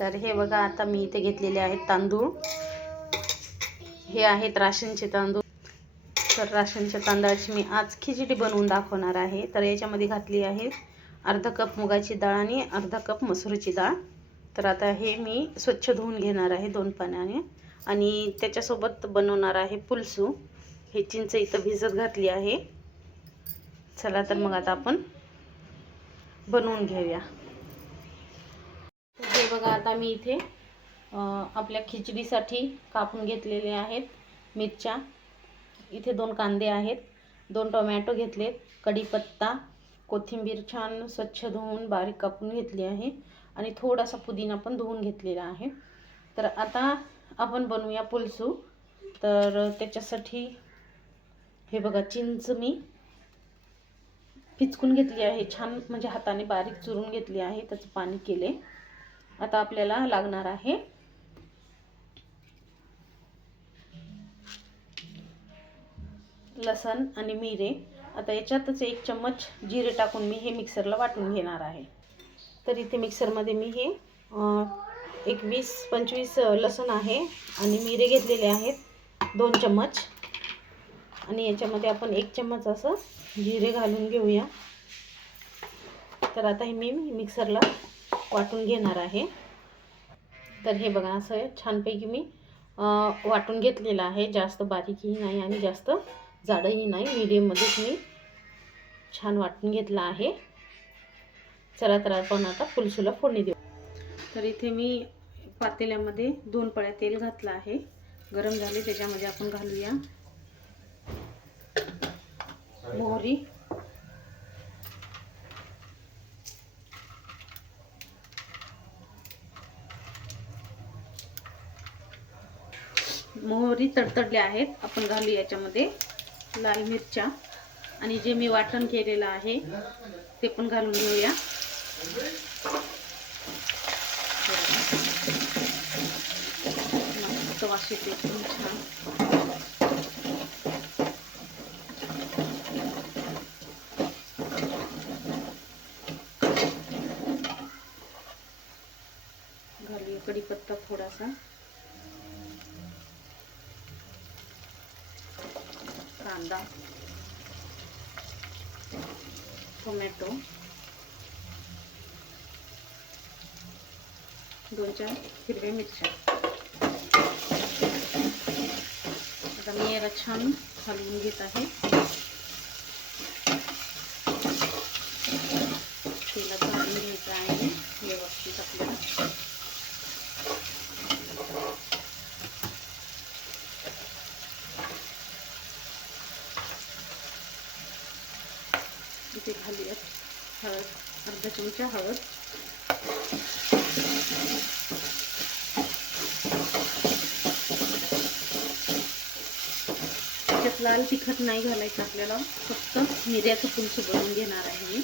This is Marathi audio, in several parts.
तर हे बघा आता मी इथे घेतलेले आहेत तांदूळ. हे आहेत राशनचे तांदूळ. तर राशनच्या तांदळाची मी आज खिचडी बनवून दाखवणार आहे. तर याच्यामध्ये घातली आहे अर्धा कप मुगाची डाळ आणि अर्धा कप मसूरची डाळ. तर आता हे मी स्वच्छ धुवून घेणार आहे दोन पाण्याने. आणि त्याच्यासोबत बनवणार आहे पुलसू. हे चिंच इथं भिजत घातली आहे. चला तर मग आता आपण बनवून घेऊया. हे बघा आता मी इथे आपल्या खिचडीसाठी कापून घेतलेले आहेत मिरच्या. इथे दोन कांदे आहेत दोन टोमॅटो घेतलेत कढीपत्ता कोथिंबीर छान स्वच्छ धुवून बारीक कापून घेतली आहे आणि थोडासा पुदिना पण धुवून घेतलेला आहे. तर आता आपण बनवूया पुलसू. तर त्याच्यासाठी हे बघा चिंच मी पिचकून घेतली आहे. छान म्हणजे हाताने बारीक चुरून घेतली आहे त्याचं पाणी केले. आता आपल्याला लागणार आहे. लसण आणि मिरे. आता याच्यातच एक चम्मच जिरे टाकून मी हे मिक्सरला वाटून घेणार आहे. तर इथे मिक्सरमध्ये मी हे एक वीस पंचवीस लसण आहे आणि मिरे घेतलेले आहेत. दोन चम्मच. आणि याच्यामध्ये आपण एक चम्मच असं जिरे घालून घेऊया. तर आता हे मी मिक्सरला वाटून घेणार आहे. तर हे बघा असं छानपैकी मी वाटून घेतलेलं आहे. जास्त बारीकही नाही आणि जास्त जाडंही नाही. मीडियममध्येच मी छान वाटून घेतलं आहे. चला तर आपण आता फुलसुला फोडणी देऊ. तर इथे मी पातेल्यामध्ये दोन पळ्या तेल घातलं आहे. गरम झाले त्याच्यामध्ये आपण घालूया मोहरी. मोहरी तडतडल्या आहेत. आपण घालू याच्यामध्ये लाल मिरच्या. आणि जे मी वाटण केलेलं आहे ते पण घालून घेऊया. मस्त वास येते एकदम छान. घालूया कढीपत्ता थोडासा. कांदा टोमॅटो दोन चार हिरव्या मिरच्या. आता मी याला छान हलवून घेत आहे. तिथे खाली हळद अर्धा चमचा हळद. त्याच्यात लाल तिखट नाही घालायचं आपल्याला. फक्त मिऱ्याचं पुलसं बनवून घेणार आहे मी.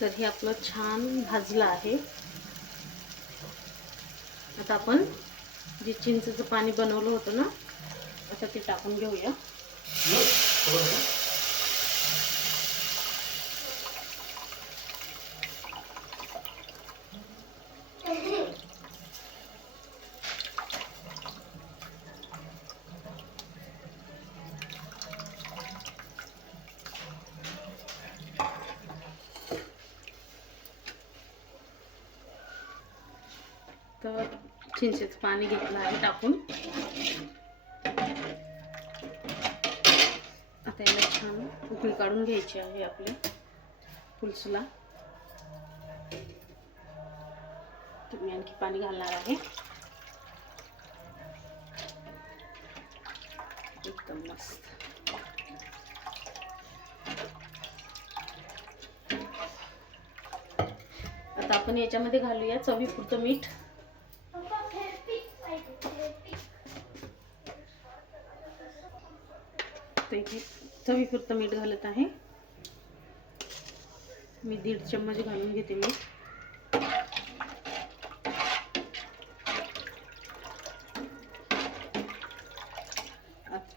तर हे आपलं छान भाजलं आहे. आता आपण जे चिंचेचं पाणी बनवलं होतं ना आता ते टाकून घेऊया तर चिंचेचं पाणी घेतलं आहे टाकून छान उकळी काढून घ्यायची आहे आपल्या पुलसूला मी आणखी पाणी घालणार आहे. एकदम मस्त. आता आपण याच्यामध्ये घालूया चवीपुरतं मीठ. ते चवीपुरतं मीठ घालत आहे. मी दीड चम्मच घालून घेते मीठ.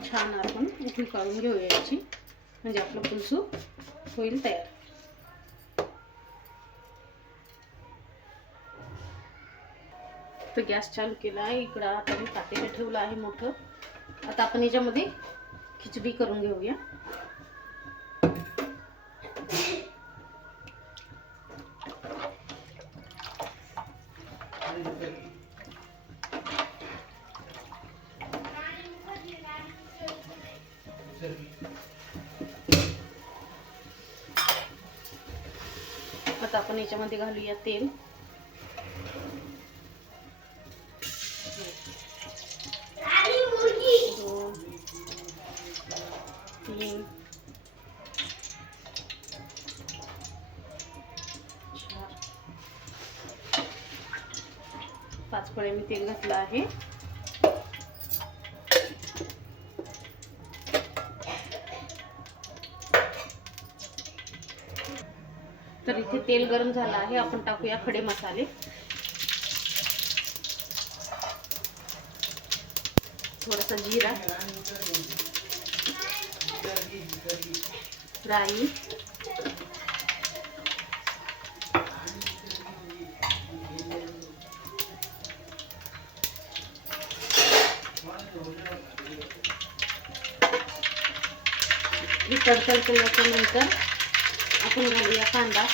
छान आपण उकळी काढून घेऊ याची. म्हणजे आपलं पुलसू होईल तयार. तर गॅस चालू केला आहे. इकडं आता मी पातेलं ठेवलं आहे मोठं. आता आपण याच्यामध्ये खिचडी करून घेऊया आता आपण याच्यामध्ये घालूया तेल। पाच मी तेल घातलं आहे. तर इथे तेल गरम झालं आहे. आपण टाकूया खडे मसाले. थोडासा जिरा. राई. ही तडतड केल्याच्यानंतर आपण घालूया कांदा.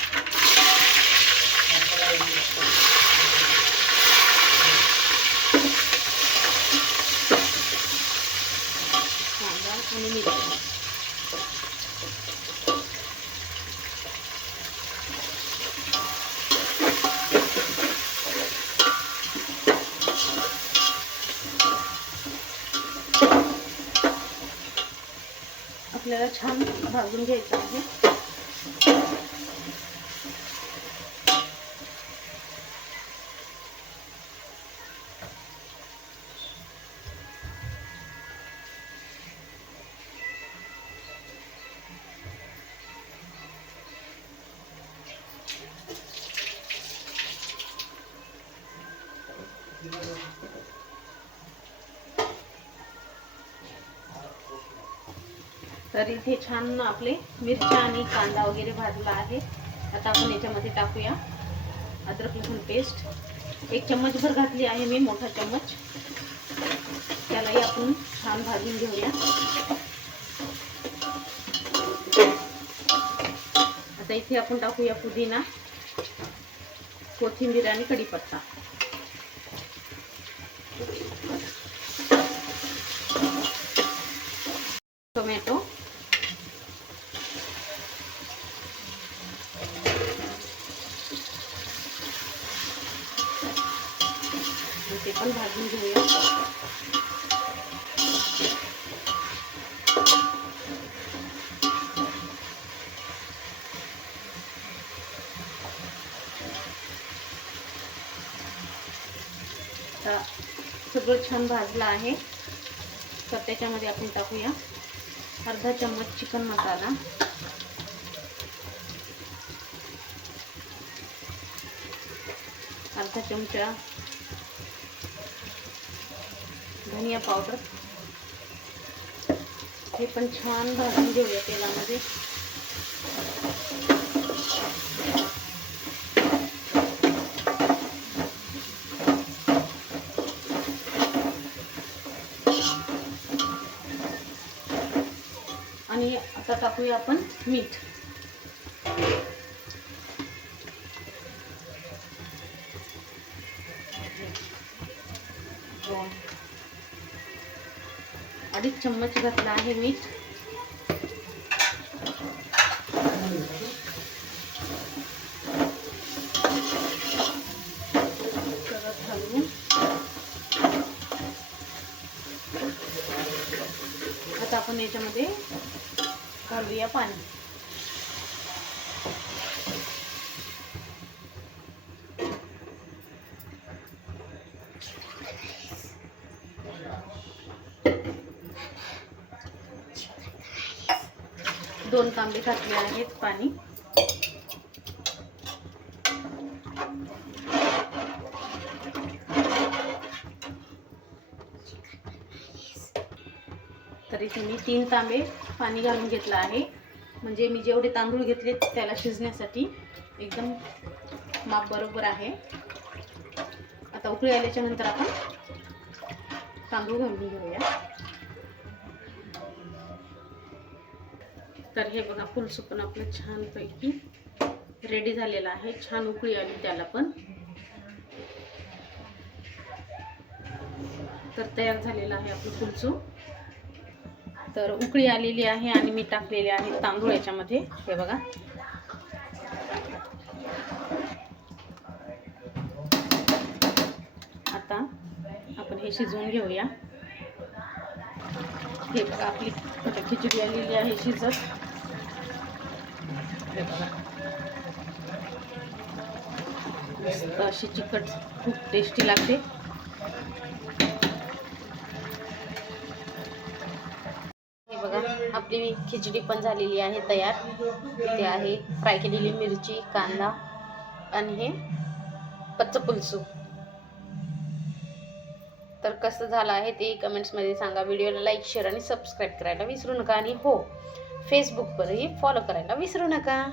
कांदा आणि मिरची. आपल्याला छान भाजून घ्यायचं आहे. तर इथे छान आपले मिरच्या आणि कांदा वगैरे भाजला आहे. आता आपण याच्यामध्ये टाकूया. अद्रक लसूण पेस्ट एक चम्मचभर घातली आहे मी मोठा चम्मच. त्यालाही आपण छान भाजून घेऊया. आता इथे आपण टाकूया पुदिना कोथिंबीर आणि कढीपत्ता टोमॅटो आणि ते पण भाजून घेऊया. आता सगळं छान भाजलं आहे. तर त्याच्यामध्ये आपण टाकूया अर्धा चम्मच चिकन मसाला. अर्धा चमचा धनिया पावडर हे पण छान भाजून घेऊया तेलामध्ये. आणि आता टाकूया आपण मीठ. अडीच चम्मच घातला आहे मीठ घालून आता आपण याच्यामध्ये घालूया पाणी. दोन तांबे घातले आहेत पाणी. तर इथे मी तीन तांबे पाणी घालून घेतलं आहे. म्हणजे मी जेवढे तांदूळ घेतले त्याला शिजण्यासाठी एकदम माप बरोबर आहे. आता उकळी आल्याच्यानंतर आपण तांदूळ घालून घेऊया. तर हे बघा फुलसूप पण आपलं छानपैकी रेडी झालेलं आहे. छान उकळी आली त्याला पण. तर तयार झालेलं आहे आपलं फुलसूप तर उकळी आलेली आहे आणि मी टाकलेले आहे तांदूळ याच्यामध्ये. हे बघा. आता आपण हे शिजवून घेऊया. हे बघा आपली खिचडी आलेली आहे शिजत. बघा मस्त अशी चिकट खूप टेस्टी लागते. बघा आपली खिचडी पण झालेली आहे तयार. इथे आहे फ्राय केलेली मिरची कांदा आणि हे पच्च पुलसू तर कसं झालं आहे ते कमेंट्समध्ये सांगा. व्हिडिओला लाईक शेअर आणि सबस्क्राईब करायला विसरू नका. आणि हो फेसबुकवरही फॉलो करायला विसरू नका.